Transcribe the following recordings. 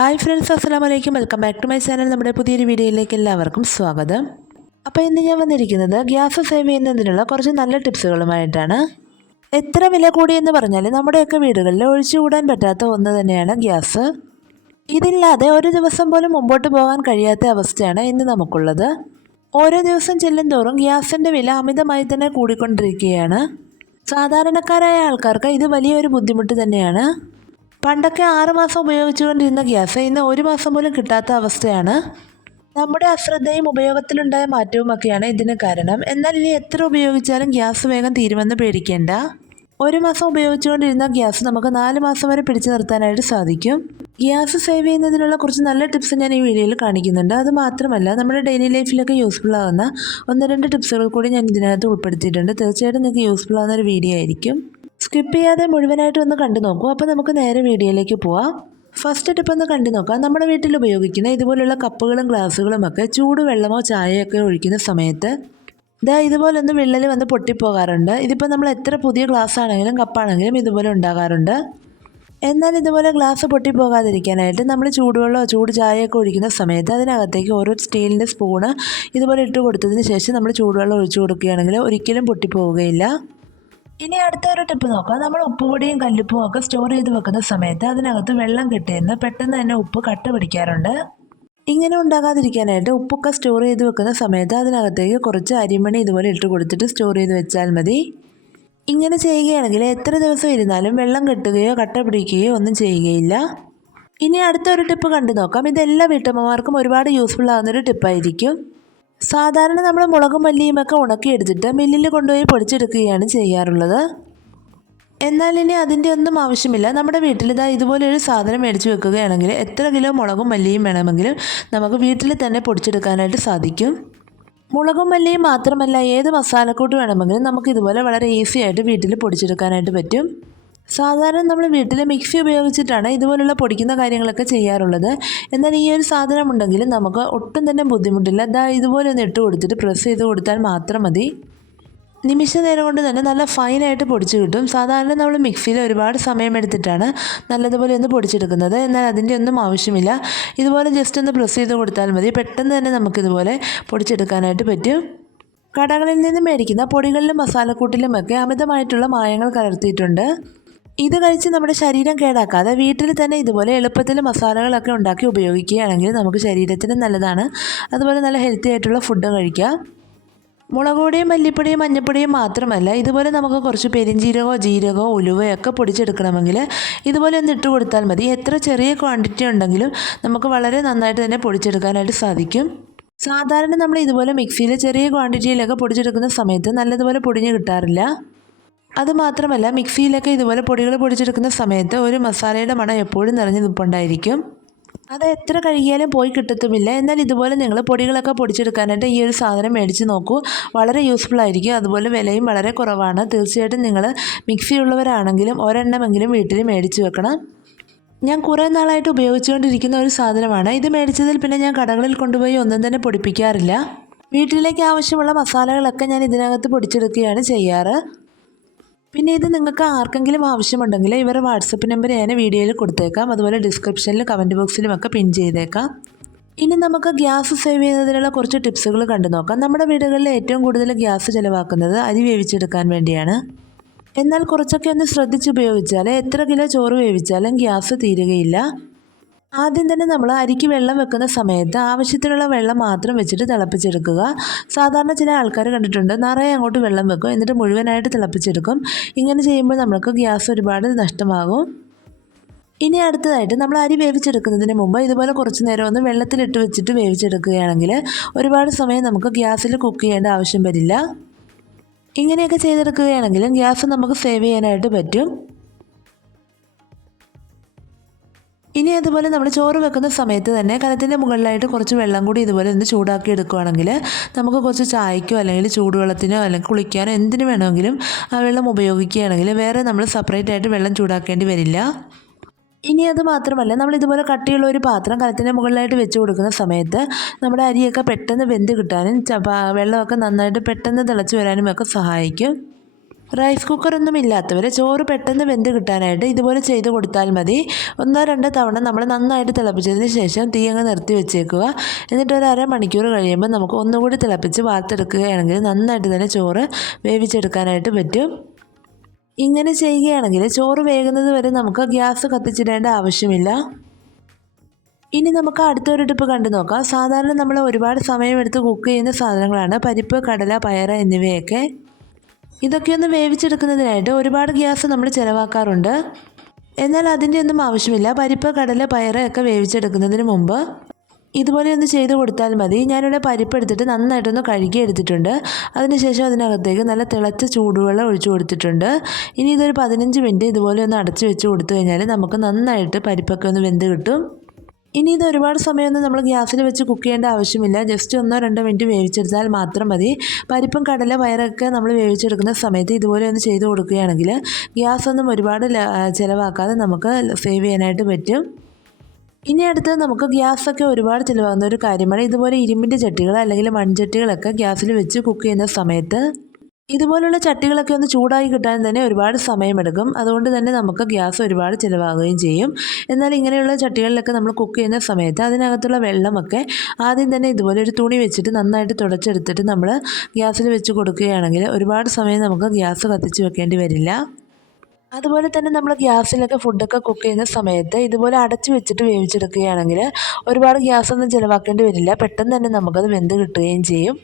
Hi friends അസ്സാം വലൈക്കും welcome back to my channel. നമ്മുടെ പുതിയൊരു വീഡിയോയിലേക്ക് എല്ലാവർക്കും സ്വാഗതം. അപ്പോൾ ഇന്ന് ഞാൻ വന്നിരിക്കുന്നത് ഗ്യാസ് സേവ് ചെയ്യുന്നതിനുള്ള കുറച്ച് നല്ല ടിപ്സുകളുമായിട്ടാണ്. എത്ര വില കൂടിയെന്ന് പറഞ്ഞാൽ നമ്മുടെയൊക്കെ വീടുകളിൽ ഒഴിച്ചുകൂടാൻ പറ്റാത്ത ഒന്ന് തന്നെയാണ് ഗ്യാസ്. ഇതില്ലാതെ ഒരു ദിവസം പോലും മുമ്പോട്ട് പോകാൻ കഴിയാത്ത അവസ്ഥയാണ് ഇന്ന് നമുക്കുള്ളത്. ഓരോ ദിവസം ചെല്ലും തോറും ഗ്യാസിന്റെ വില അമിതമായി തന്നെ കൂടിക്കൊണ്ടിരിക്കുകയാണ്. സാധാരണക്കാരായ ആൾക്കാർക്ക് ഇത് വലിയൊരു ബുദ്ധിമുട്ട് തന്നെയാണ്. പണ്ടൊക്കെ ആറു മാസം ഉപയോഗിച്ചുകൊണ്ടിരുന്ന ഗ്യാസ് ഇന്ന് ഒരു മാസം പോലും കിട്ടാത്ത അവസ്ഥയാണ്. നമ്മുടെ അശ്രദ്ധയും ഉപയോഗത്തിലുണ്ടായ മാറ്റവുമൊക്കെയാണ് ഇതിന് കാരണം. എന്നാൽ ഇനി എത്ര ഉപയോഗിച്ചാലും ഗ്യാസ് വേഗം തീരുമെന്ന് പേടിക്കേണ്ട. ഒരു മാസം ഉപയോഗിച്ചുകൊണ്ടിരുന്ന ഗ്യാസ് നമുക്ക് നാല് മാസം വരെ പിടിച്ചു നിർത്താനായിട്ട് സാധിക്കും. ഗ്യാസ് സേവ് ചെയ്യുന്നതിനുള്ള കുറച്ച് നല്ല ടിപ്സ് ഞാൻ ഈ വീഡിയോയിൽ കാണിക്കുന്നുണ്ട്. അത് മാത്രമല്ല നമ്മുടെ ഡെയിലി ലൈഫിലൊക്കെ യൂസ്ഫുൾ ആകുന്ന ഒന്ന് രണ്ട് ടിപ്സുകൾ കൂടി ഞാൻ ഇതിനകത്ത് ഉൾപ്പെടുത്തിയിട്ടുണ്ട്. തീർച്ചയായിട്ടും നിങ്ങൾക്ക് യൂസ്ഫുൾ ആകുന്ന ഒരു വീഡിയോ ആയിരിക്കും. സ്കിപ്പ് ചെയ്യാതെ മുഴുവനായിട്ട് ഒന്ന് കണ്ടു നോക്കൂ. അപ്പോൾ നമുക്ക് നേരെ വീഡിയോയിലേക്ക് പോവാം. ഫസ്റ്റ് ടിപ്പ് ഒന്ന് കണ്ടു നോക്കാം. നമ്മുടെ വീട്ടിൽ ഉപയോഗിക്കുന്ന ഇതുപോലുള്ള കപ്പുകളും ഗ്ലാസ്സുകളും ഒക്കെ ചൂടുവെള്ളമോ ചായയൊക്കെ ഒഴിക്കുന്ന സമയത്ത് ഇതാ ഇതുപോലൊന്ന് വിള്ളൽ വന്ന് പൊട്ടിപ്പോകാറുണ്ട്. ഇതിപ്പോൾ നമ്മൾ എത്ര പുതിയ ഗ്ലാസ് ആണെങ്കിലും കപ്പാണെങ്കിലും ഇതുപോലെ ഉണ്ടാകാറുണ്ട്. എന്നാൽ ഇതുപോലെ ഗ്ലാസ് പൊട്ടിപ്പോകാതിരിക്കാനായിട്ട് നമ്മൾ ചൂടുവെള്ളമോ ചൂട് ചായയൊക്കെ ഒഴിക്കുന്ന സമയത്ത് അതിനകത്തേക്ക് ഓരോ സ്റ്റീലിന്റെ സ്പൂണ് ഇതുപോലെ ഇട്ട് കൊടുത്തതിന് ശേഷം നമ്മൾ ചൂടുവെള്ളം ഒഴിച്ചു കൊടുക്കുകയാണെങ്കിൽ ഒരിക്കലും പൊട്ടിപ്പോവുകയില്ല. ഇനി അടുത്ത ഒരു ടിപ്പ് നോക്കാം. നമ്മൾ ഉപ്പുപൊടിയും കല്ലുപ്പും ഒക്കെ സ്റ്റോർ ചെയ്ത് വെക്കുന്ന സമയത്ത് അതിനകത്ത് വെള്ളം കിട്ടിയെന്ന് പെട്ടെന്ന് തന്നെ ഉപ്പ് കട്ട പിടിക്കാറുണ്ട്. ഇങ്ങനെ ഉണ്ടാകാതിരിക്കാനായിട്ട് ഉപ്പൊക്കെ സ്റ്റോർ ചെയ്ത് വെക്കുന്ന സമയത്ത് അതിനകത്തേക്ക് കുറച്ച് അരിമണി ഇതുപോലെ ഇട്ട് കൊടുത്തിട്ട് സ്റ്റോർ ചെയ്ത് വെച്ചാൽ മതി. ഇങ്ങനെ ചെയ്യുകയാണെങ്കിൽ എത്ര ദിവസം ഇരുന്നാലും വെള്ളം കെട്ടുകയോ കട്ട പിടിക്കുകയോ ഒന്നും ചെയ്യുകയില്ല. ഇനി അടുത്തൊരു ടിപ്പ് കണ്ടു നോക്കാം. ഇതെല്ലാ വീട്ടമ്മമാർക്കും ഒരുപാട് യൂസ്ഫുൾ ആകുന്നൊരു ടിപ്പായിരിക്കും സാധാരണ നമ്മൾ മുളകും മല്ലിയും മല്ലിയുമൊക്കെ ഉണക്കിയെടുത്തിട്ട് മില്ലിൽ കൊണ്ടുപോയി പൊടിച്ചെടുക്കുകയാണ് ചെയ്യാറുള്ളത്. എന്നാൽ ഇനി അതിന്റെ ഒന്നും ആവശ്യമില്ല. നമ്മുടെ വീട്ടിൽ ഇതാ ഇതുപോലെ ഒരു സാധനം മേടിച്ച് വെക്കുകയാണെങ്കിൽ എത്ര കിലോ മുളകും മല്ലിയും വേണമെങ്കിലും നമുക്ക് വീട്ടിൽ തന്നെ പൊടിച്ചെടുക്കാനായിട്ട് സാധിക്കും. മുളകും മല്ലിയും മാത്രമല്ല ഏത് മസാലക്കൂട്ട് വേണമെങ്കിലും നമുക്ക് ഇതുപോലെ വളരെ ഈസി ആയിട്ട് വീട്ടിൽ പൊടിച്ചെടുക്കാനായിട്ട് പറ്റും. സാധാരണ നമ്മൾ വീട്ടിലെ മിക്സി ഉപയോഗിച്ചിട്ടാണ് ഇതുപോലുള്ള പൊടിക്കുന്ന കാര്യങ്ങളൊക്കെ ചെയ്യാറുള്ളത്. എന്നാൽ ഈ ഒരു സാധനം ഉണ്ടെങ്കിൽ നമുക്ക് ഒട്ടും തന്നെ ബുദ്ധിമുട്ടില്ല. ദാ ഇതുപോലെ ഒന്ന് ഇട്ട് കൊടുത്തിട്ട് പ്രസ് ചെയ്ത് കൊടുത്താൽ മാത്രം മതി. നിമിഷ നേരം കൊണ്ട് തന്നെ നല്ല ഫൈനായിട്ട് പൊടിച്ച് കിട്ടും. സാധാരണ നമ്മൾ മിക്സിയിൽ ഒരുപാട് സമയമെടുത്തിട്ടാണ് നല്ലതുപോലെ ഒന്ന് പൊടിച്ചെടുക്കുന്നത്. എന്നാൽ അതിന്റെ ഒന്നും ആവശ്യമില്ല. ഇതുപോലെ ജസ്റ്റ് ഒന്ന് പ്രസ് ചെയ്ത് കൊടുത്താൽ മതി. പെട്ടെന്ന് തന്നെ നമുക്കിതുപോലെ പൊടിച്ചെടുക്കാനായിട്ട് പറ്റും. കടകളിൽ നിന്ന് മേടിക്കുന്ന പൊടികളിലും മസാലക്കൂട്ടിലുമൊക്കെ അമിതമായിട്ടുള്ള മായങ്ങൾ കലർത്തിയിട്ടുണ്ട്. ഇത് കഴിച്ച് നമ്മുടെ ശരീരം കേടാക്കാതെ വീട്ടിൽ തന്നെ ഇതുപോലെ എളുപ്പത്തിൽ മസാലകളൊക്കെ ഉണ്ടാക്കി ഉപയോഗിക്കുകയാണെങ്കിൽ നമുക്ക് ശരീരത്തിന് നല്ലതാണ്. അതുപോലെ നല്ല ഹെൽത്തി ആയിട്ടുള്ള ഫുഡ് കഴിക്കാം മുളകുപൊടിയും മല്ലിപ്പൊടിയും മഞ്ഞൾപ്പൊടിയും മാത്രമല്ല ഇതുപോലെ നമുക്ക് കുറച്ച് പെരിഞ്ജീരകമോ ജീരകമോ ഉലുവയൊക്കെ പൊടിച്ചെടുക്കണമെങ്കിൽ ഇതുപോലെ ഒന്ന് ഇട്ട് കൊടുത്താൽ മതി. എത്ര ചെറിയ ക്വാണ്ടിറ്റി ഉണ്ടെങ്കിലും നമുക്ക് വളരെ നന്നായിട്ട് തന്നെ പൊടിച്ചെടുക്കാനായിട്ട് സാധിക്കും. സാധാരണ നമ്മൾ ഇതുപോലെ മിക്സിയിൽ ചെറിയ ക്വാണ്ടിറ്റിയിലൊക്കെ പൊടിച്ചെടുക്കുന്ന സമയത്ത് നല്ലതുപോലെ പൊടിഞ്ഞ് കിട്ടാറില്ല. അതുമാത്രമല്ല മിക്സിയിലൊക്കെ ഇതുപോലെ പൊടികൾ പൊടിച്ചെടുക്കുന്ന സമയത്ത് ഒരു മസാലയുടെ മണം എപ്പോഴും നിറഞ്ഞു നിൽപ്പുണ്ടായിരിക്കും അത് എത്ര കഴുകിയാലും പോയി കിട്ടത്തുമില്ല. എന്നാൽ ഇതുപോലെ നിങ്ങൾ പൊടികളൊക്കെ പൊടിച്ചെടുക്കാനായിട്ട് ഈ ഒരു സാധനം മേടിച്ച് നോക്കൂ. വളരെ യൂസ്ഫുൾ ആയിരിക്കും. അതുപോലെ വിലയും വളരെ കുറവാണ്. തീർച്ചയായിട്ടും നിങ്ങൾ മിക്സി ഉള്ളവരാണെങ്കിലും ഒരെണ്ണമെങ്കിലും വീട്ടിൽ മേടിച്ച് വെക്കണം. ഞാൻ കുറേ നാളായിട്ട് ഉപയോഗിച്ചുകൊണ്ടിരിക്കുന്ന ഒരു സാധനമാണ്. ഇത് മേടിച്ചതിൽ പിന്നെ ഞാൻ കടകളിൽ കൊണ്ടുപോയി ഒന്നും തന്നെ പൊടിപ്പിക്കാറില്ല. വീട്ടിലേക്ക് ആവശ്യമുള്ള മസാലകളൊക്കെ ഞാൻ ഇതിനകത്ത് പൊടിച്ചെടുക്കുകയാണ് ചെയ്യാറ്. പിന്നെ ഇത് നിങ്ങൾക്ക് ആർക്കെങ്കിലും ആവശ്യമുണ്ടെങ്കിൽ ഇവരുടെ വാട്സപ്പ് നമ്പർ ഞാൻ വീഡിയോയിൽ കൊടുത്തേക്കാം. അതുപോലെ ഡിസ്ക്രിപ്ഷനിൽ കമന്റ് ബോക്സിലും ഒക്കെ പിൻ ചെയ്തേക്കാം. ഇനി നമുക്ക് ഗ്യാസ് സേവ് ചെയ്യുന്നതിനുള്ള കുറച്ച് ടിപ്സുകൾ കണ്ടു നോക്കാം. നമ്മുടെ വീടുകളിൽ ഏറ്റവും കൂടുതൽ ഗ്യാസ് ചിലവാക്കുന്നത് അരി വേവിച്ചെടുക്കാൻ വേണ്ടിയാണ്. എന്നാൽ കുറച്ചൊക്കെ ഒന്ന് ശ്രദ്ധിച്ച് ഉപയോഗിച്ചാൽ എത്ര കിലോ ചോറ് വേവിച്ചാലും ഗ്യാസ് തീരുകയില്ല. ആദ്യം തന്നെ നമ്മൾ അരിക്ക് വെള്ളം വെക്കുന്ന സമയത്ത് ആവശ്യത്തിനുള്ള വെള്ളം മാത്രം വെച്ചിട്ട് തിളപ്പിച്ചെടുക്കുക. സാധാരണ ചില ആൾക്കാർ കണ്ടിട്ടുണ്ട് നിറയെ അങ്ങോട്ട് വെള്ളം വെക്കും എന്നിട്ട് മുഴുവനായിട്ട് തിളപ്പിച്ചെടുക്കും. ഇങ്ങനെ ചെയ്യുമ്പോൾ നമുക്ക് ഗ്യാസ് ഒരുപാട് നഷ്ടമാകും. ഇനി അടുത്തതായിട്ട് നമ്മൾ അരി വേവിച്ചെടുക്കുന്നതിന് മുമ്പ് ഇതുപോലെ കുറച്ച് നേരം ഒന്ന് വെള്ളത്തിലിട്ട് വെച്ചിട്ട് വേവിച്ചെടുക്കുകയാണെങ്കിൽ ഒരുപാട് സമയം നമുക്ക് ഗ്യാസിൽ കുക്ക് ചെയ്യേണ്ട ആവശ്യം വരില്ല. ഇങ്ങനെയൊക്കെ ചെയ്തെടുക്കുകയാണെങ്കിലും ഗ്യാസ് നമുക്ക് സേവ് ചെയ്യാനായിട്ട് പറ്റും. ഇനി അതുപോലെ നമ്മൾ ചോറ് വെക്കുന്ന സമയത്ത് തന്നെ കലത്തിന്റെ മുകളിലായിട്ട് കുറച്ച് വെള്ളം കൂടി ഇതുപോലെ ഒന്ന് ചൂടാക്കി എടുക്കുകയാണെങ്കിൽ നമുക്ക് കുറച്ച് ചായക്കോ അല്ലെങ്കിൽ ചൂടുവെള്ളത്തിനോ അല്ലെങ്കിൽ കുളിക്കാനോ എന്തിനു വേണമെങ്കിലും ആ വെള്ളം ഉപയോഗിക്കുകയാണെങ്കിൽ വേറെ നമ്മൾ സെപ്പറേറ്റ് ആയിട്ട് വെള്ളം ചൂടാക്കേണ്ടി വരില്ല. ഇനി അത് മാത്രമല്ല നമ്മൾ ഇതുപോലെ കട്ടിയുള്ള ഒരു പാത്രം കലത്തിന്റെ മുകളിലായിട്ട് വെച്ച് കൊടുക്കുന്ന സമയത്ത് നമ്മുടെ അരിയൊക്കെ പെട്ടെന്ന് വെന്ത് കിട്ടാനും വെള്ളമൊക്കെ നന്നായിട്ട് പെട്ടെന്ന് തിളച്ച് വരാനും ഒക്കെ സഹായിക്കും. റൈസ് കുക്കറൊന്നും ഇല്ലാത്തവർ ചോറ് പെട്ടെന്ന് വെന്ത് കിട്ടാനായിട്ട് ഇതുപോലെ ചെയ്ത് കൊടുത്താൽ മതി. ഒന്നോ രണ്ടോ തവണ നമ്മൾ നന്നായിട്ട് തിളപ്പിച്ചതിന് ശേഷം തീ അങ്ങ് നിർത്തി വെച്ചേക്കുക. എന്നിട്ട് ഒരു അരമണിക്കൂർ കഴിയുമ്പോൾ നമുക്ക് ഒന്നുകൂടി തിളപ്പിച്ച് വാർത്തെടുക്കുകയാണെങ്കിൽ നന്നായിട്ട് തന്നെ ചോറ് വേവിച്ചെടുക്കാനായിട്ട് പറ്റും. ഇങ്ങനെ ചെയ്യുകയാണെങ്കിൽ ചോറ് വേകുന്നത് വരെ നമുക്ക് ഗ്യാസ് കത്തിച്ചിടേണ്ട ആവശ്യമില്ല. ഇനി നമുക്ക് അടുത്തൊരു ടിപ്പ് കണ്ടു നോക്കാം. സാധാരണ നമ്മൾ ഒരുപാട് സമയമെടുത്ത് കുക്ക് ചെയ്യുന്ന സാധനങ്ങളാണ്. പരിപ്പ് കടല പയർ എന്നിവയൊക്കെ. ഇതൊക്കെ ഒന്ന് വേവിച്ചെടുക്കുന്നതിനായിട്ട് ഒരുപാട് ഗ്യാസ് നമ്മൾ ചിലവാക്കാറുണ്ട്. എന്നാൽ അതിന്റെ ഒന്നും ആവശ്യമില്ല. പരിപ്പ് കടല പയറ് ഒക്കെ വേവിച്ചെടുക്കുന്നതിന് മുമ്പ് ഇതുപോലെ ഒന്ന് ചെയ്ത് കൊടുത്താൽ മതി. ഞാനിവിടെ പരിപ്പ് എടുത്തിട്ട് നന്നായിട്ടൊന്ന് കഴുകി എടുത്തിട്ടുണ്ട്. അതിനുശേഷം അതിനകത്തേക്ക് നല്ല തിളച്ച ചൂടുവെള്ളം ഒഴിച്ചു കൊടുത്തിട്ടുണ്ട്. ഇനി ഇതൊരു പതിനഞ്ച് മിനിറ്റ് ഇതുപോലെ ഒന്ന് അടച്ചു വെച്ച് കൊടുത്തു കഴിഞ്ഞാൽ നമുക്ക് നന്നായിട്ട് പരിപ്പൊക്കെ ഒന്ന് വെന്ത് കിട്ടും. ഇനി ഇത് ഒരുപാട് സമയമൊന്നും നമ്മൾ ഗ്യാസിൽ വെച്ച് കുക്ക് ചെയ്യേണ്ട ആവശ്യമില്ല. ജസ്റ്റ് ഒന്നോ രണ്ടോ മിനിറ്റ് വേവിച്ചെടുത്താൽ മാത്രം മതി. പരിപ്പും കടല വയറൊക്കെ നമ്മൾ വേവിച്ചെടുക്കുന്ന സമയത്ത് ഇതുപോലെ ഒന്ന് ചെയ്ത് കൊടുക്കുകയാണെങ്കിൽ ഗ്യാസ് ഒന്നും ഒരുപാട് ചിലവാക്കാതെ നമുക്ക് സേവ് ചെയ്യാനായിട്ട് പറ്റും. ഇനി അടുത്ത് നമുക്ക് ഗ്യാസൊക്കെ ഒരുപാട് ചിലവാകുന്ന ഒരു കാര്യമാണ്. ഇതുപോലെ ഇരുമ്പിന്റെ ചട്ടികൾ അല്ലെങ്കിൽ മൺചട്ടികളൊക്കെ ഗ്യാസിൽ വെച്ച് കുക്ക് ചെയ്യുന്ന സമയത്ത് ഇതുപോലുള്ള ചട്ടികളൊക്കെ ഒന്ന് ചൂടായി കിട്ടാൻ തന്നെ ഒരുപാട് സമയമെടുക്കും. അതുകൊണ്ട് തന്നെ നമുക്ക് ഗ്യാസ് ഒരുപാട് ചിലവാകുകയും ചെയ്യും. എന്നാൽ ഇങ്ങനെയുള്ള ചട്ടികളിലൊക്കെ നമ്മൾ കുക്ക് ചെയ്യുന്ന സമയത്ത് അതിനകത്തുള്ള വെള്ളമൊക്കെ ആദ്യം തന്നെ ഇതുപോലെ ഒരു തുണി വെച്ചിട്ട് നന്നായിട്ട് തുടച്ചെടുത്തിട്ട് നമ്മൾ ഗ്യാസിൽ വെച്ച് കൊടുക്കുകയാണെങ്കിൽ ഒരുപാട് സമയം നമുക്ക് ഗ്യാസ് കത്തിച്ച് വെക്കേണ്ടി വരില്ല. അതുപോലെ തന്നെ നമ്മൾ ഗ്യാസിലൊക്കെ ഫുഡൊക്കെ കുക്ക് ചെയ്യുന്ന സമയത്ത് ഇതുപോലെ അടച്ചു വെച്ചിട്ട് വേവിച്ചെടുക്കുകയാണെങ്കിൽ ഒരുപാട് ഗ്യാസൊന്നും ചിലവാക്കേണ്ടി വരില്ല. പെട്ടെന്ന് തന്നെ നമുക്കത് വെന്ത് കിട്ടുകയും ചെയ്യും.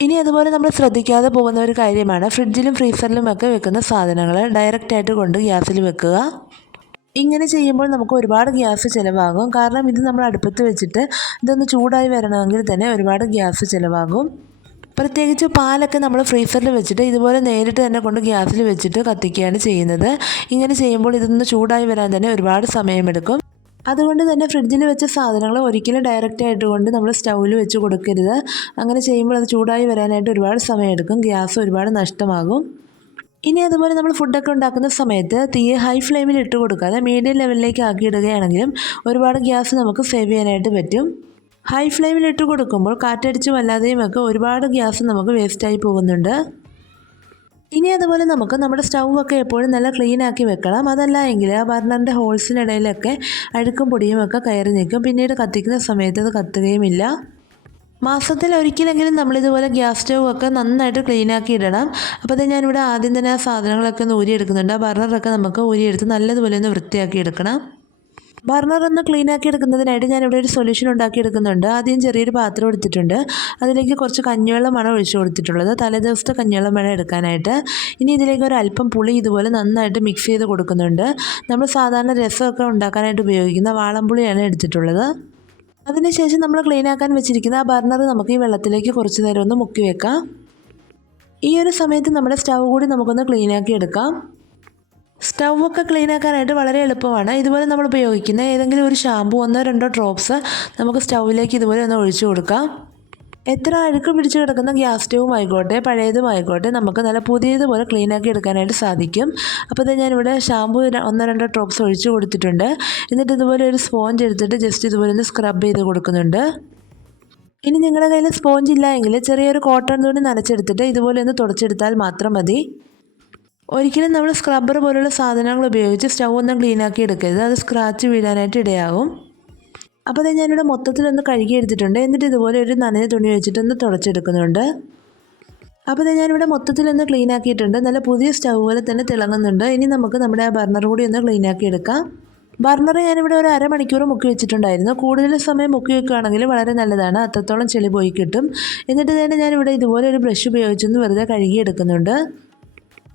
ഇനി അതുപോലെ നമ്മൾ ശ്രദ്ധിക്കാതെ പോകുന്ന ഒരു കാര്യമാണ് ഫ്രിഡ്ജിലും ഫ്രീസറിലും ഒക്കെ വെക്കുന്ന സാധനങ്ങൾ ഡയറക്റ്റായിട്ട് കൊണ്ട് ഗ്യാസിൽ വെക്കുക. ഇങ്ങനെ ചെയ്യുമ്പോൾ നമുക്ക് ഒരുപാട് ഗ്യാസ് ചിലവാകും. കാരണം ഇത് നമ്മൾ അടുപ്പത്ത് വെച്ചിട്ട് ഇതൊന്ന് ചൂടായി വരണമെങ്കിൽ തന്നെ ഒരുപാട് ഗ്യാസ് ചിലവാകും. പ്രത്യേകിച്ച് പാലൊക്കെ നമ്മൾ ഫ്രീസറിൽ വെച്ചിട്ട് ഇതുപോലെ നേരിട്ട് തന്നെ കൊണ്ട് ഗ്യാസിൽ വെച്ചിട്ട് കത്തിക്കുകയാണ് ചെയ്യുന്നത്. ഇങ്ങനെ ചെയ്യുമ്പോൾ ഇതൊന്ന് ചൂടായി വരാൻ തന്നെ ഒരുപാട് സമയമെടുക്കും. അതുകൊണ്ട് തന്നെ ഫ്രിഡ്ജിൽ വെച്ച സാധനങ്ങൾ ഒരിക്കലും ഡയറക്റ്റ് ആയിട്ട് കൊണ്ട് നമ്മൾ സ്റ്റൗവിൽ വെച്ച് കൊടുക്കരുത്. അങ്ങനെ ചെയ്യുമ്പോൾ അത് ചൂടായി വരാനായിട്ട് ഒരുപാട് സമയമെടുക്കും. ഗ്യാസ് ഒരുപാട് നഷ്ടമാകും. ഇനി അതുപോലെ നമ്മൾ ഫുഡൊക്കെ ഉണ്ടാക്കുന്ന സമയത്ത് തീ ഹൈ ഫ്ലെയിമിൽ ഇട്ട് കൊടുക്കാതെ മീഡിയം ലെവലിലേക്ക് ആക്കിയിടുകയാണെങ്കിലും ഒരുപാട് ഗ്യാസ് നമുക്ക് സേവ് ചെയ്യാനായിട്ട് പറ്റും. ഹൈ ഫ്ലെയിമിൽ ഇട്ട് കൊടുക്കുമ്പോൾ കാറ്റടിച്ചും അല്ലാതെയും ഒക്കെ ഒരുപാട് ഗ്യാസ് നമുക്ക് വേസ്റ്റായി പോകുന്നുണ്ട്. ഇനി അതുപോലെ നമുക്ക് നമ്മുടെ സ്റ്റൗവൊക്കെ എപ്പോഴും നല്ല ക്ലീൻ ആക്കി വെക്കണം. അതല്ല എങ്കിൽ ആ ബർണറിന്റെ ഹോൾസിനിടയിലൊക്കെ അഴുക്കും പൊടിയും ഒക്കെ കയറി നിൽക്കും. പിന്നീട് കത്തിക്കുന്ന സമയത്ത് അത് കത്തുകയുമില്ല. മാസത്തിൽ ഒരിക്കലെങ്കിലും നമ്മളിതുപോലെ ഗ്യാസ് സ്റ്റൗ ഒക്കെ നന്നായിട്ട് ക്ലീൻ ആക്കി ഇടണം. അപ്പോൾ അത് ഞാനിവിടെ ആദ്യം തന്നെ ആ സാധനങ്ങളൊക്കെ ഒന്ന് ഊരിയെടുക്കുന്നുണ്ട്. ആ ബർണറൊക്കെ നമുക്ക് ഊരിയെടുത്ത് നല്ലതുപോലെ ഒന്ന് വൃത്തിയാക്കി എടുക്കണം. ബർണർ ഒന്ന് ക്ലീൻ ആക്കി എടുക്കുന്നതിനായിട്ട് ഞാൻ ഇവിടെ ഒരു സൊല്യൂഷൻ ഉണ്ടാക്കി എടുക്കുന്നുണ്ട്. ആദ്യം ചെറിയൊരു പാത്രം എടുത്തിട്ടുണ്ട്. അതിലേക്ക് കുറച്ച് കഞ്ഞിവെള്ളമാണ് ഒഴിച്ചു കൊടുത്തിട്ടുള്ളത്. തലേദിവസത്തെ കഞ്ഞിവെള്ളം വേണം എടുക്കാനായിട്ട്. ഇനി ഇതിലേക്ക് ഒരു അല്പം പുളി ഇതുപോലെ നന്നായിട്ട് മിക്സ് ചെയ്ത് കൊടുക്കുന്നുണ്ട്. നമ്മൾ സാധാരണ രസമൊക്കെ ഉണ്ടാക്കാനായിട്ട് ഉപയോഗിക്കുന്ന വാളംപുളിയാണ് എടുത്തിട്ടുള്ളത്. അതിനുശേഷം നമ്മൾ ക്ലീൻ ആക്കാൻ വെച്ചിരിക്കുന്ന ആ ബർണർ നമുക്ക് ഈ വെള്ളത്തിലേക്ക് കുറച്ച് നേരം ഒന്ന് മുക്കി വെക്കാം. ഈ ഒരു സമയത്ത് നമ്മുടെ സ്റ്റൗ കൂടി നമുക്കൊന്ന് ക്ലീൻ ആക്കി എടുക്കാം. സ്റ്റൗവൊക്കെ ക്ലീൻ ആക്കാനായിട്ട് വളരെ എളുപ്പമാണ്. ഇതുപോലെ നമ്മൾ ഉപയോഗിക്കുന്ന ഏതെങ്കിലും ഒരു ഷാമ്പു ഒന്നോ രണ്ടോ ഡ്രോപ്സ് നമുക്ക് സ്റ്റൗവിലേക്ക് ഇതുപോലെ ഒന്ന് ഒഴിച്ചു കൊടുക്കാം. എത്ര അഴുക്ക് പിടിച്ചു കിടക്കുന്ന ഗ്യാസ് സ്റ്റവും ആയിക്കോട്ടെ പഴയതും ആയിക്കോട്ടെ നമുക്ക് നല്ല പുതിയതുപോലെ ക്ലീൻ ആക്കി എടുക്കാനായിട്ട് സാധിക്കും. അപ്പോൾ ഇത് ഞാനിവിടെ ഷാമ്പു ഒന്നോ രണ്ടോ ഡ്രോപ്സ് ഒഴിച്ചു കൊടുത്തിട്ടുണ്ട്. എന്നിട്ട് ഇതുപോലെ ഒരു സ്പോഞ്ച് എടുത്തിട്ട് ജസ്റ്റ് ഇതുപോലെ ഒന്ന് സ്ക്രബ് ചെയ്ത് കൊടുക്കുന്നുണ്ട്. ഇനി നിങ്ങളുടെ കയ്യിൽ സ്പോഞ്ച് ഇല്ല എങ്കിൽ ചെറിയൊരു കോട്ടൺ തുണി നനച്ചെടുത്തിട്ട് ഇതുപോലെ ഒന്ന് തുടച്ചെടുത്താൽ മാത്രം മതി. ഒരിക്കലും നമ്മൾ സ്ക്രബ്ബർ പോലുള്ള സാധനങ്ങൾ ഉപയോഗിച്ച് സ്റ്റൗ ഒന്നും ക്ലീൻ ആക്കി എടുക്കരുത്. അത് സ്ക്രാച്ച് വീഴാനായിട്ട് ഇടയാകും. അപ്പോൾ അത് ഞാനിവിടെ മൊത്തത്തിലൊന്ന് കഴുകി എടുത്തിട്ടുണ്ട്. എന്നിട്ട് ഇതുപോലെ ഒരു നനഞ്ഞ തുണി വെച്ചിട്ടൊന്ന് തുടച്ചെടുക്കുന്നുണ്ട്. അപ്പോൾ ഇത് ഞാനിവിടെ മൊത്തത്തിലൊന്ന് ക്ലീൻ ആക്കിയിട്ടുണ്ട്. നല്ല പുതിയ സ്റ്റൗ പോലെ തന്നെ തിളങ്ങുന്നുണ്ട്. ഇനി നമുക്ക് നമ്മുടെ ആ ബർണർ കൂടി ഒന്ന് ക്ലീൻ ആക്കി എടുക്കാം. ബർണർ ഞാനിവിടെ ഒരു അരമണിക്കൂർ മുക്കി വെച്ചിട്ടുണ്ടായിരുന്നു. കൂടുതൽ സമയം മുക്കി വെക്കുകയാണെങ്കിൽ വളരെ നല്ലതാണ്. അത്രത്തോളം ചെളി പോയി കിട്ടും. എന്നിട്ട് തന്നെ ഞാനിവിടെ ഇതുപോലെ ഒരു ബ്രഷ് ഉപയോഗിച്ചൊന്ന് വെറുതെ കഴുകി എടുക്കുന്നുണ്ട്.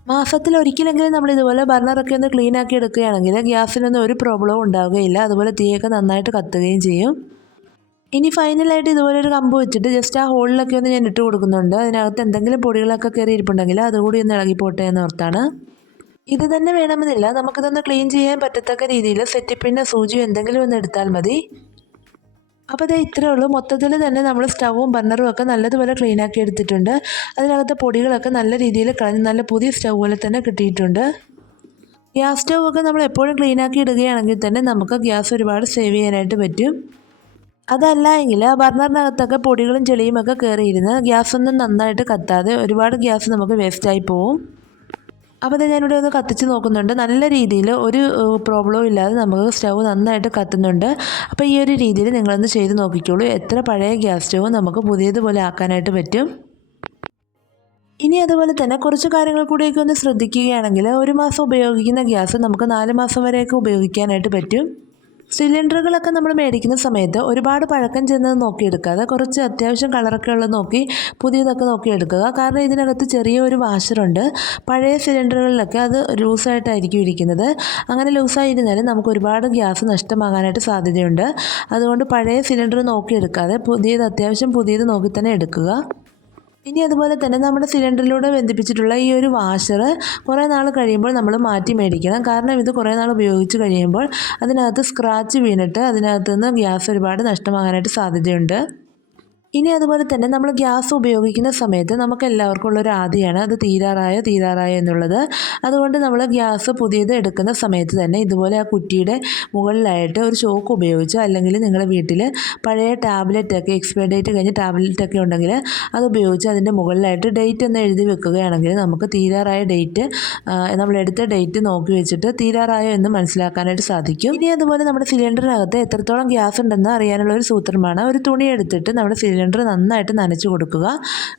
മാസത്തിൽ ഒരിക്കലെങ്കിലും നമ്മൾ ഇതുപോലെ ബർണറൊക്കെ ഒന്ന് ക്ലീൻ ആക്കി എടുക്കുകയാണെങ്കിൽ ഗ്യാസിനൊന്നും ഒരു പ്രോബ്ലവും ഉണ്ടാവുകയില്ല. അതുപോലെ തീയൊക്കെ നന്നായിട്ട് കത്തുകയും ചെയ്യും. ഇനി ഫൈനലായിട്ട് ഇതുപോലെ ഒരു കമ്പ് വെച്ചിട്ട് ജസ്റ്റ് ആ ഹോളിലൊക്കെ ഒന്ന് ഞാൻ ഇട്ട് കൊടുക്കുന്നുണ്ട്. അതിനകത്ത് എന്തെങ്കിലും പൊടികളൊക്കെ കയറി ഇരിപ്പുണ്ടെങ്കിൽ അതുകൂടി ഒന്ന് ഇളകിപ്പോട്ടെ എന്ന് ഓർത്താണ്. ഇത് തന്നെ വേണമെന്നില്ല. നമുക്കിതൊന്ന് ക്ലീൻ ചെയ്യാൻ പറ്റത്തക്ക രീതിയിൽ സെറ്റിപ്പിന്റെ സൂചിയോ എന്തെങ്കിലും ഒന്ന് എടുത്താൽ മതി. അപ്പോൾ ഇത് ഇത്രയേ ഉള്ളൂ. മൊത്തത്തിൽ തന്നെ നമ്മൾ സ്റ്റൗവും ബർണറും ഒക്കെ നല്ലതുപോലെ ക്ലീൻ ആക്കി എടുത്തിട്ടുണ്ട്. അതിനകത്തെ പൊടികളൊക്കെ നല്ല രീതിയിൽ കളഞ്ഞ് നല്ല പുതിയ സ്റ്റൗ പോലെ തന്നെ കിട്ടിയിട്ടുണ്ട്. ഗ്യാസ് സ്റ്റൗ ഒക്കെ നമ്മൾ എപ്പോഴും ക്ലീൻ ആക്കി ഇടുകയാണെങ്കിൽ തന്നെ നമുക്ക് ഗ്യാസ് ഒരുപാട് സേവ് ചെയ്യാനായിട്ട് പറ്റും. അതല്ല എങ്കിൽ ബർണറിനകത്തൊക്കെ പൊടികളും ചെളിയും ഒക്കെ കയറിയിരുന്ന് ഗ്യാസൊന്നും നന്നായിട്ട് കത്താതെ ഒരുപാട് ഗ്യാസ് നമുക്ക് വേസ്റ്റായി പോവും. അപ്പോൾ ഞാൻ ഇവിടെ ഒന്ന് കത്തിച്ച് നോക്കുന്നുണ്ട്. നല്ല രീതിയിൽ ഒരു പ്രോബ്ലവും ഇല്ലാതെ നമുക്ക് സ്റ്റൗ നന്നായിട്ട് കത്തുന്നുണ്ട്. അപ്പോൾ ഈ ഒരു രീതിയിൽ നിങ്ങളൊന്ന് ചെയ്ത് നോക്കിക്കോളൂ. എത്ര പഴയ ഗ്യാസ് സ്റ്റവ് നമുക്ക് പുതിയതുപോലെ ആക്കാനായിട്ട് പറ്റും? ഇനി അതുപോലെ തന്നെ കുറച്ച് കാര്യങ്ങൾ കൂടിയൊക്കെ ഒന്ന് ശ്രദ്ധിക്കുകയാണെങ്കിൽ ഒരു മാസം ഉപയോഗിക്കുന്ന ഗ്യാസ് നമുക്ക് നാല് മാസം വരെയൊക്കെ ഉപയോഗിക്കാനായിട്ട് പറ്റും. സിലിണ്ടറുകളൊക്കെ നമ്മൾ മേടിക്കുന്ന സമയത്ത് ഒരുപാട് പഴക്കം ചെന്നത് നോക്കിയെടുക്കാതെ കുറച്ച് അത്യാവശ്യം കളറൊക്കെ ഉള്ളത് നോക്കി പുതിയതൊക്കെ നോക്കിയെടുക്കുക കാരണം ഇതിനകത്ത് ചെറിയൊരു വാഷറുണ്ട്. പഴയ സിലിണ്ടറുകളിലൊക്കെ അത് ലൂസായിട്ടായിരിക്കും ഇരിക്കുന്നത്. അങ്ങനെ ലൂസായിരുന്നാലും നമുക്ക് ഒരുപാട് ഗ്യാസ് നഷ്ടമാകാനായിട്ട് സാധ്യതയുണ്ട്. അതുകൊണ്ട് പഴയ സിലിണ്ടർ നോക്കിയെടുക്കാതെ പുതിയത് അത്യാവശ്യം പുതിയത് നോക്കി തന്നെ എടുക്കുക. ഇനി അതുപോലെ തന്നെ നമ്മുടെ സിലിണ്ടറിലൂടെ ബന്ധിപ്പിച്ചിട്ടുള്ള ഈ ഒരു വാഷർ കുറേ നാൾ കഴിയുമ്പോൾ നമ്മൾ മാറ്റി മേടിക്കണം. കാരണം ഇത് കുറേ നാൾ ഉപയോഗിച്ച് കഴിയുമ്പോൾ അതിനകത്ത് സ്ക്രാച്ച് വീണിട്ട് അതിനകത്ത് നിന്ന് ഗ്യാസ് ഒരുപാട് നഷ്ടമാകാനായിട്ട് സാധ്യതയുണ്ട്. ഇനി അതുപോലെ തന്നെ നമ്മൾ ഗ്യാസ് ഉപയോഗിക്കുന്ന സമയത്ത് നമുക്ക് എല്ലാവർക്കും ഉള്ളൊരു ആദിയാണ് അത് തീരാറായോ തീരാറായോ എന്നുള്ളത്. അതുകൊണ്ട് നമ്മൾ ഗ്യാസ് പുതിയത് എടുക്കുന്ന സമയത്ത് തന്നെ ഇതുപോലെ ആ കുറ്റിയുടെ മുകളിലായിട്ട് ഒരു ചോക്ക് ഉപയോഗിച്ചോ അല്ലെങ്കിൽ നിങ്ങളുടെ വീട്ടിൽ പഴയ ടാബ്ലറ്റൊക്കെ എക്സ്പയർ ഡേറ്റ് കഴിഞ്ഞ ടാബ്ലറ്റൊക്കെ ഉണ്ടെങ്കിൽ അത് ഉപയോഗിച്ച് അതിന്റെ മുകളിലായിട്ട് ഡേറ്റ് ഒന്ന് എഴുതി വെക്കുകയാണെങ്കിൽ നമുക്ക് തീരാറായ ഡേറ്റ് നമ്മൾ എടുത്ത ഡേറ്റ് നോക്കി വെച്ചിട്ട് തീരാറായോ എന്ന് മനസ്സിലാക്കാനായിട്ട് സാധിക്കും. ഇനി അതുപോലെ നമ്മുടെ സിലിണ്ടറിനകത്ത് എത്രത്തോളം ഗ്യാസ് ഉണ്ടെന്ന് അറിയാനുള്ള ഒരു സൂത്രമാണ്. ഒരു തുണി എടുത്തിട്ട് നമ്മുടെ സിലിണ്ടർ നന്നായിട്ട് നനച്ച് കൊടുക്കുക.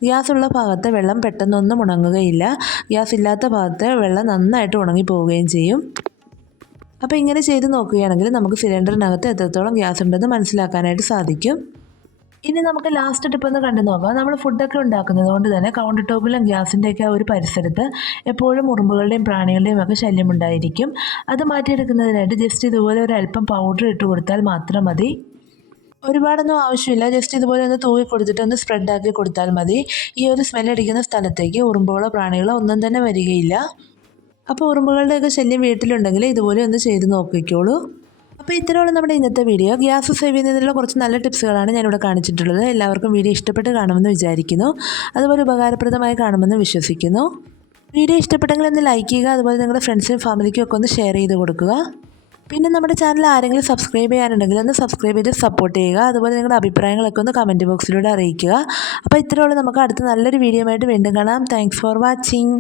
ഗ്യാസ് ഉള്ള ഭാഗത്ത് വെള്ളം പെട്ടെന്നൊന്നും ഉണങ്ങുകയില്ല. ഗ്യാസ് ഇല്ലാത്ത ഭാഗത്ത് വെള്ളം നന്നായിട്ട് ഉണങ്ങി പോവുകയും ചെയ്യും. അപ്പോൾ ഇങ്ങനെ ചെയ്ത് നോക്കുകയാണെങ്കിൽ നമുക്ക് സിലിണ്ടറിനകത്ത് എത്രത്തോളം ഗ്യാസ് ഉണ്ടെന്ന് മനസ്സിലാക്കാനായിട്ട് സാധിക്കും. ഇനി നമുക്ക് ലാസ്റ്റ് ടിപ്പ് ഒന്ന് കണ്ടു നോക്കാം. നമ്മൾ ഫുഡൊക്കെ ഉണ്ടാക്കുന്നത് കൊണ്ട് തന്നെ കൗണ്ടർ ടോപ്പിലും ഗ്യാസിന്റെയൊക്കെ ആ ഒരു പരിസരത്ത് എപ്പോഴും ഉറുമ്പുകളുടെയും പ്രാണികളുടെയും ഒക്കെ ശല്യം ഉണ്ടായിരിക്കും. അത് മാറ്റിയെടുക്കുന്നതിനായിട്ട് ജസ്റ്റ് ഇതുപോലെ ഒരു അല്പം പൗഡർ ഇട്ട് കൊടുത്താൽ മാത്രം മതി. ഒരുപാടൊന്നും ആവശ്യമില്ല. ജസ്റ്റ് ഇതുപോലെ ഒന്ന് തൂവി കൊടുത്തിട്ട് ഒന്ന് സ്പ്രെഡാക്കി കൊടുത്താൽ മതി. ഈ ഒരു സ്മെല്ലടിക്കുന്ന സ്ഥലത്തേക്ക് ഉറുമ്പുകളോ പ്രാണികളോ ഒന്നും തന്നെ വരികയില്ല. അപ്പോൾ ഉറുമ്പുകളുടെയൊക്കെ ശല്യം വീട്ടിലുണ്ടെങ്കിൽ ഇതുപോലെ ഒന്ന് ചെയ്ത് നോക്കിക്കോളൂ. അപ്പോൾ ഇത്രയുള്ള നമ്മുടെ ഇന്നത്തെ വീഡിയോ ഗ്യാസ് സേവ് ചെയ്യുന്നതിനുള്ള കുറച്ച് നല്ല ടിപ്സുകളാണ് ഞാനിവിടെ കാണിച്ചിട്ടുള്ളത്. എല്ലാവർക്കും വീഡിയോ ഇഷ്ടപ്പെട്ട് കാണുമെന്ന് വിചാരിക്കുന്നു. അതുപോലെ ഉപകാരപ്രദമായി കാണുമെന്ന് വിശ്വസിക്കുന്നു. വീഡിയോ ഇഷ്ടപ്പെട്ടെങ്കിൽ ഒന്ന് ലൈക്ക് ചെയ്യുക. അതുപോലെ നിങ്ങളുടെ ഫ്രണ്ട്സിനും ഫാമിലിക്കും ഒക്കെ ഒന്ന് ഷെയർ ചെയ്ത് കൊടുക്കുക. പിന്നെ നമ്മുടെ ചാനൽ ആരെങ്കിലും സബ്സ്ക്രൈബ് ചെയ്യാനുണ്ടെങ്കിൽ ഒന്ന് സബ്സ്ക്രൈബ് ചെയ്ത് സപ്പോർട്ട് ചെയ്യുക. അതുപോലെ നിങ്ങളുടെ അഭിപ്രായങ്ങളൊക്കെ ഒന്ന് കമന്റ് ബോക്സിലൂടെ അറിയിക്കുക. അപ്പോൾ ഇത്രയുള്ള നമുക്ക് അടുത്ത നല്ലൊരു വീഡിയോ ആയിട്ട് വീണ്ടും കാണാം. Thanks for watching